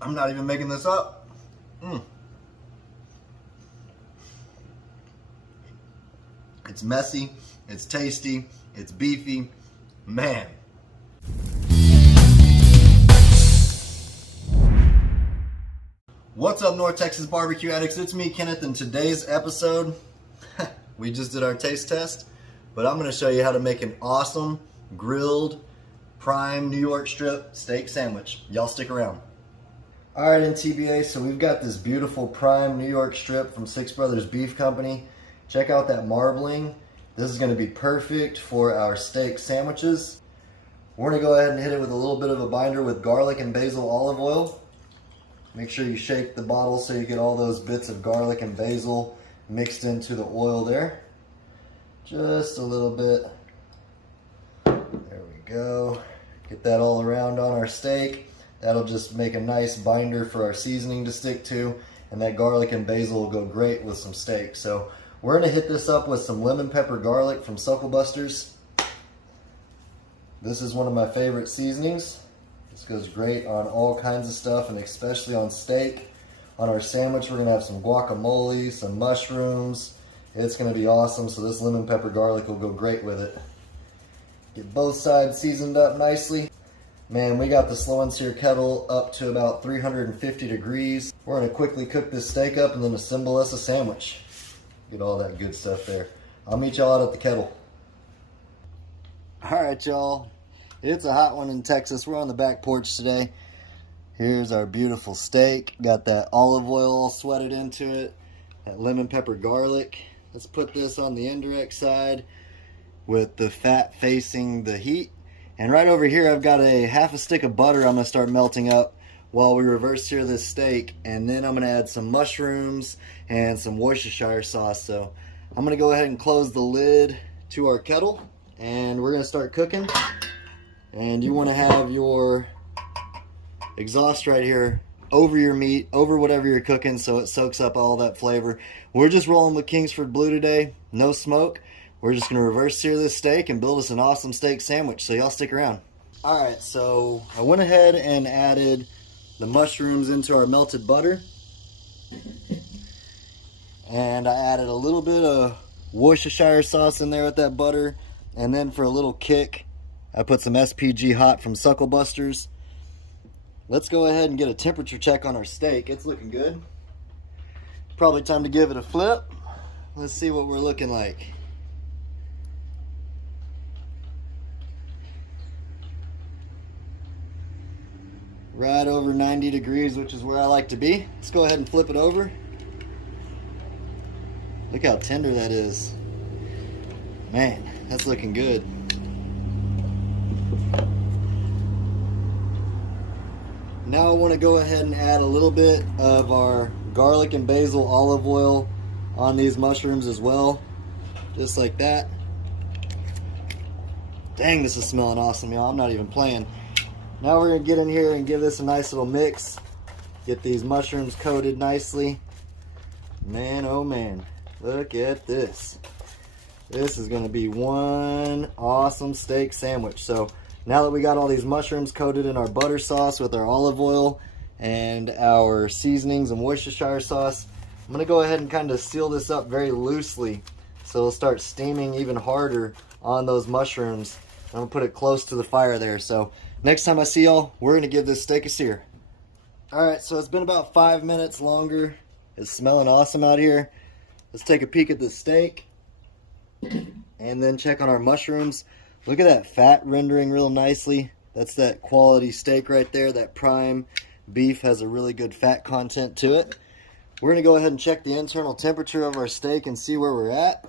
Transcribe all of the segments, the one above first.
I'm not even making this up. It's messy, it's tasty, it's beefy. Man. What's up, North Texas barbecue addicts? It's me, Kenneth, and today's episode, we just did our taste test, but I'm going to show you how to make an awesome grilled prime New York strip steak sandwich. Y'all stick around. All right, NTBA, so we've got this beautiful prime New York strip from Six Brothers Beef Company. Check out that marbling. This is going to be perfect for our steak sandwiches. We're going to go ahead and hit it with a little bit of a binder with garlic and basil olive oil. Make sure you shake the bottle so you get all those bits of garlic and basil mixed into the oil there. Just a little bit. There we go. Get that all around on our steak. That'll just make a nice binder for our seasoning to stick to, and that garlic and basil will go great with some steak. So we're gonna hit this up with some lemon pepper garlic from Suckle Busters. This is one of my favorite seasonings. This goes great on all kinds of stuff, and especially on steak. On our sandwich, we're gonna have some guacamole, some mushrooms. It's gonna be awesome, so this lemon pepper garlic will go great with it. Get both sides seasoned up nicely. Man, we got the slow and sear kettle up to about 350 degrees. We're gonna quickly cook this steak up and then assemble us a sandwich. Get all that good stuff there. I'll meet y'all out at the kettle. All right, y'all. It's a hot one in Texas. We're on the back porch today. Here's our beautiful steak. Got that olive oil all sweated into it. That lemon pepper garlic. Let's put this on the indirect side with the fat facing the heat. And right over here, I've got a half a stick of butter I'm gonna start melting up while we reverse sear this steak. And then I'm gonna add some mushrooms and some Worcestershire sauce. So I'm gonna go ahead and close the lid to our kettle, and we're gonna start cooking. And you wanna have your exhaust right here over your meat, over whatever you're cooking, so it soaks up all that flavor. We're just rolling with Kingsford Blue today, no smoke. We're just gonna reverse sear this steak and build us an awesome steak sandwich, so y'all stick around. All right, so I went ahead and added the mushrooms into our melted butter. And I added a little bit of Worcestershire sauce in there with that butter. And then for a little kick, I put some SPG hot from Suckle Busters. Let's go ahead and get a temperature check on our steak. It's looking good. Probably time to give it a flip. Let's see what we're looking like. Right over 90 degrees, which is where I like to be. Let's go ahead and flip it over. Look how tender that is. Man, that's looking good. Now I want to go ahead and add a little bit of our garlic and basil olive oil on these mushrooms as well. Just like that. Dang, this is smelling awesome, y'all. I'm not even playing. Now we're going to get in here and give this a nice little mix. Get these mushrooms coated nicely. Man, oh man, look at this. This is going to be one awesome steak sandwich. So now that we got all these mushrooms coated in our butter sauce with our olive oil and our seasonings and Worcestershire sauce, I'm going to go ahead and kind of seal this up very loosely so it'll start steaming even harder on those mushrooms. I'm going to put it close to the fire there. So next time I see y'all, we're going to give this steak a sear. Alright, so it's been about 5 minutes longer. It's smelling awesome out here. Let's take a peek at the steak and then check on our mushrooms. Look at that fat rendering real nicely. That's that quality steak right there. That prime beef has a really good fat content to it. We're going to go ahead and check the internal temperature of our steak and see where we're at.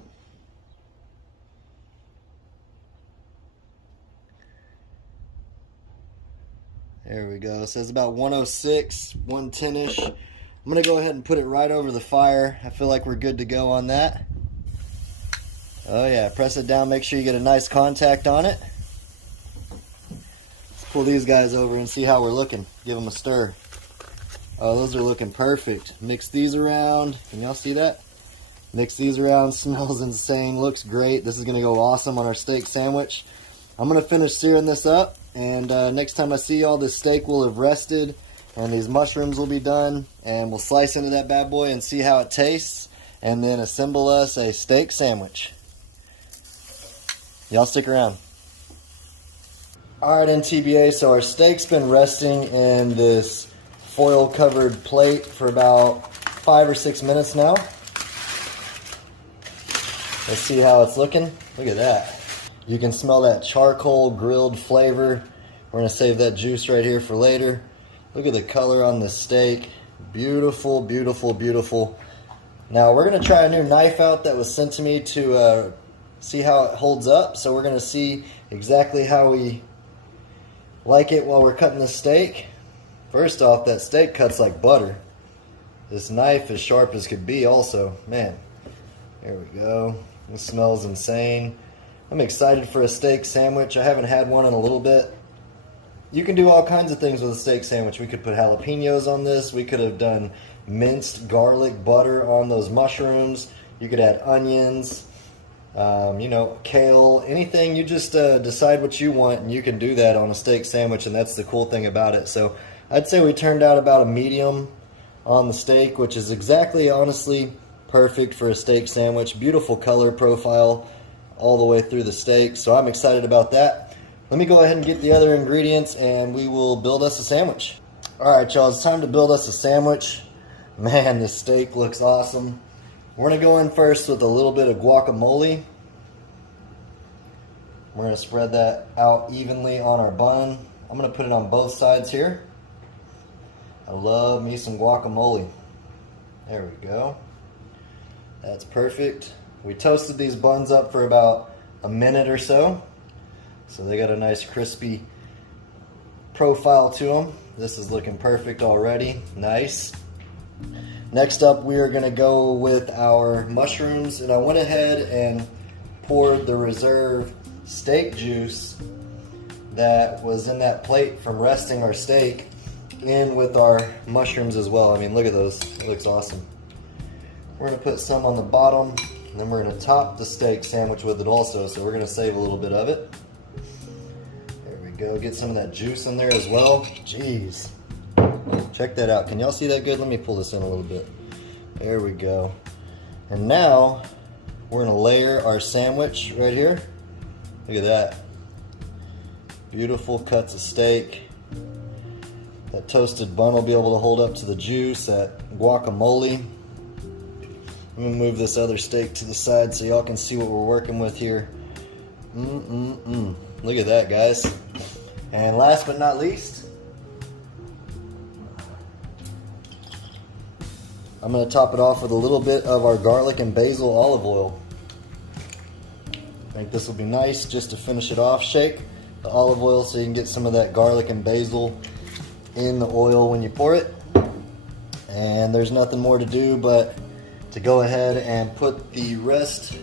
There we go. It says about 106, 110-ish. I'm going to go ahead and put it right over the fire. I feel like we're good to go on that. Oh yeah, press it down, make sure you get a nice contact on it. Let's pull these guys over and see how we're looking. Give them a stir. Oh, those are looking perfect. Mix these around. Can y'all see that? Mix these around. Smells insane. Looks great. This is going to go awesome on our steak sandwich. I'm going to finish searing this up. And next time I see y'all, this steak will have rested And these mushrooms will be done, and we'll slice into that bad boy and see how it tastes, and then assemble us a steak sandwich. Y'all stick around. Alright, NTBA, so our steak's been resting in this foil covered plate for about 5 or 6 minutes now. Let's see how it's looking. Look at that. You can smell that charcoal grilled flavor. We're gonna save that juice right here for later. Look at the color on this steak. Beautiful, beautiful, beautiful. Now we're gonna try a new knife out that was sent to me to see how it holds up. So we're gonna see exactly how we like it while we're cutting the steak. First off, that steak cuts like butter. This knife is sharp as could be also. Man, there we go. This smells insane. I'm excited for a steak sandwich. I haven't had one in a little bit. You can do all kinds of things with a steak sandwich. We could put jalapenos on this. We could have done minced garlic butter on those mushrooms. You could add onions, kale, anything. You just decide what you want, and you can do that on a steak sandwich, and that's the cool thing about it. So I'd say we turned out about a medium on the steak, which is exactly, honestly, perfect for a steak sandwich. Beautiful color profile all the way through the steak, so I'm excited about that. Let me go ahead and get the other ingredients, and we will build us a sandwich. Alright, y'all, it's time to build us a sandwich. Man, this steak looks awesome. We're going to go in first with a little bit of guacamole. We're going to spread that out evenly on our bun. I'm going to put it on both sides here. I love me some guacamole. There we go. That's perfect. We toasted these buns up for about a minute or so. So they got a nice crispy profile to them. This is looking perfect already. Nice. Next up, we are going to go with our mushrooms, and I went ahead and poured the reserve steak juice that was in that plate from resting our steak in with our mushrooms as well. I mean, look at those. It looks awesome. We're going to put some on the bottom, and then we're going to top the steak sandwich with it also, so we're going to save a little bit of it. Go get some of that juice in there as well. Jeez, check that out. Can y'all see that good? Let me pull this in a little bit. There we go. And now we're gonna layer our sandwich right here. Look at that. Beautiful cuts of steak. That toasted bun will be able to hold up to the juice. That guacamole. I'm gonna move this other steak to the side so y'all can see what we're working with here. Look at that, guys. And last but not least, I'm going to top it off with a little bit of our garlic and basil olive oil. I think this will be nice just to finish it off. Shake the olive oil so you can get some of that garlic and basil in the oil when you pour it. And there's nothing more to do but to go ahead and put the rest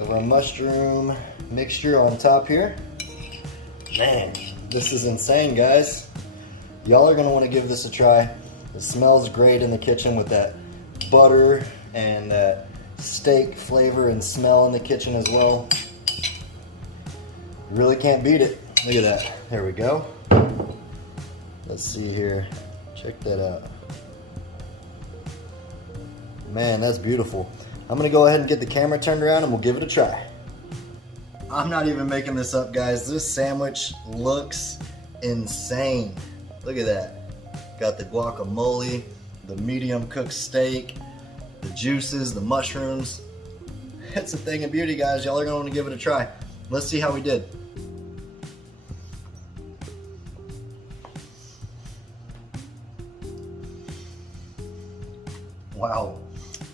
of our mushroom mixture on top here. Man, this is insane, guys. Y'all are gonna want to give this a try. It smells great in the kitchen with that butter and that steak flavor and smell in the kitchen as well. You really can't beat it. Look at that. There we go. Let's see here. Check that out. Man, that's beautiful. I'm gonna go ahead and get the camera turned around and we'll give it a try. I'm not even making this up, guys. This sandwich looks insane. Look at that. Got the guacamole, the medium cooked steak, the juices, the mushrooms. It's a thing of beauty, guys. Y'all are gonna want to give it a try. Let's see how we did. Wow.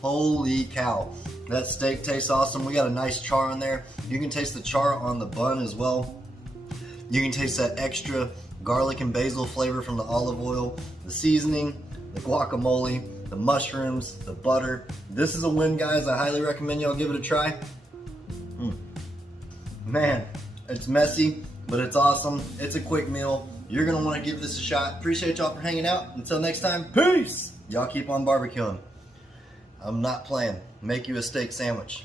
Holy cow. That steak tastes awesome. We got a nice char on there. You can taste the char on the bun as well. You can taste that extra garlic and basil flavor from the olive oil, the seasoning, the guacamole, the mushrooms, the butter. This is a win, guys. I highly recommend y'all give it a try. Man, it's messy, but it's awesome. It's a quick meal. You're gonna wanna give this a shot. Appreciate y'all for hanging out. Until next time, peace! Y'all keep on barbecuing. I'm not playing. Make you a steak sandwich.